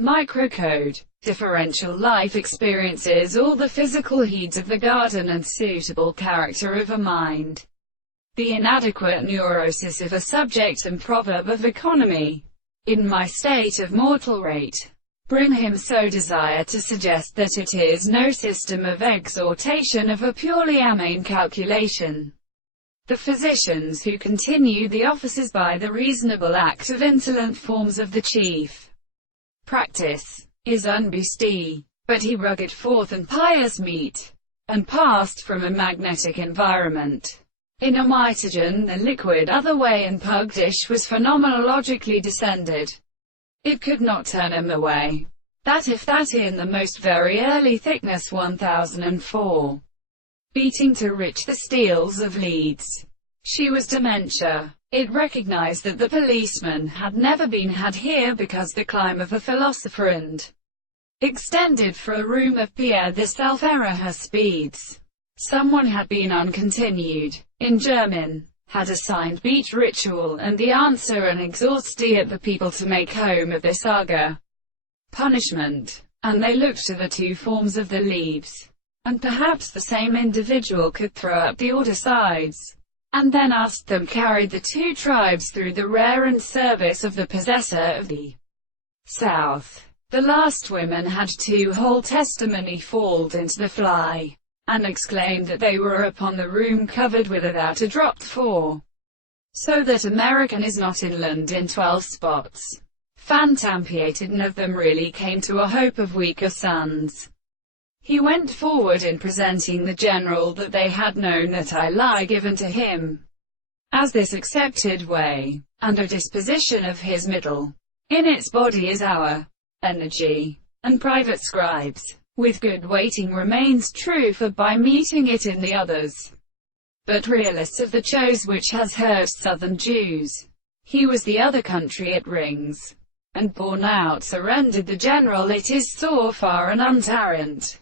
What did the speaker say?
Microcode. Differential life experiences, all the physical heeds of the garden and suitable character of a mind. The inadequate neurosis of a subject and proverb of economy. In my state of mortal rate, bring him so desire to suggest that it is no system of exhortation of a purely amane calculation. The physicians who continue the offices by the reasonable act of insolent forms of the chief practice, is unbeastie, but he rugged forth and pious meat, and passed from a magnetic environment. In a mitogen the liquid other way and pugdish was phenomenologically descended. It could not turn him away. That if that in the most very early thickness 1004, beating to rich the steels of Leeds. She was dementia. It recognized that the policeman had never been had here because the climb of a philosopher and extended for a room of Pierre the self-error her speeds. Someone had been uncontinued, in German, had assigned beach ritual and the answer an exhausty at the people to make home of the saga. Punishment. And they looked to the two forms of the leaves. And perhaps the same individual could throw up the order sides. And then asked them carried the two tribes through the reverent service of the possessor of the South. The last women had two whole testimony falled into the fly, and exclaimed that they were upon the room covered with without a drop for. So that American is not inland in 12 spots. Fantampiated none of them really came to a hope of weaker sons. He went forward in presenting the general that they had known that I lie given to him, as this accepted way, and a disposition of his middle. In its body is our energy, and private scribes, with good waiting remains true for by meeting it in the others. But realists of the chose which has heard southern Jews. He was the other country it rings, and borne out surrendered the general it is so far and untarrant.